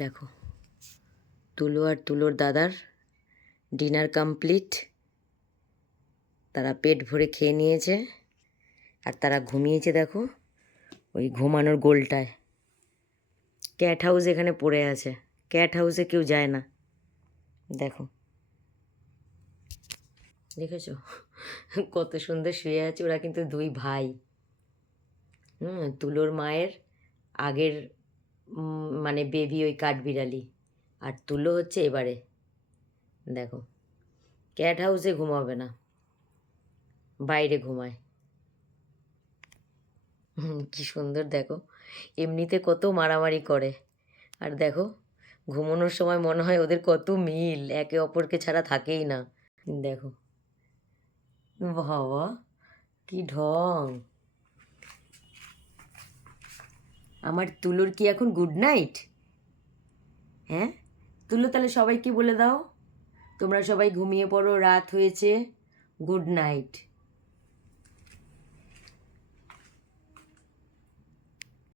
দেখো, তুলো আর তুলোর দাদার ডিনার কমপ্লিট। তারা পেট ভরে খেয়ে নিয়েছে আর তারা ঘুমিয়েছে। দেখো, ওই ঘুমানোর গোলটায় ক্যাট হাউস এখানে পড়ে আছে। ক্যাট হাউসে কেউ যায় না। দেখো, দেখেছো কত সুন্দর শুয়ে আছে। ওরা কিন্তু দুই ভাই। তুলোর মায়ের আগের মানে বেবি ওই কাঠবিড়ালি, আর তুলো হচ্ছে এবারে। দেখো, ক্যাট হাউসে ঘুমাবে না, বাইরে ঘুমায়। কি সুন্দর দেখো, এমনিতে কত মারামারি করে, আর দেখো ঘুমানোর সময় মনে হয় ওদের কত মিল, একে অপরকে ছাড়া থাকেই না। দেখো বাবা, কি ঢং। আমার তুলোর কি এখন গুড নাইট? হ্যাঁ তুলো, তাহলে সবাইকে বলে দাও তোমরা সবাই ঘুমিয়ে পড়ো, রাত হয়েছে, গুড নাইট।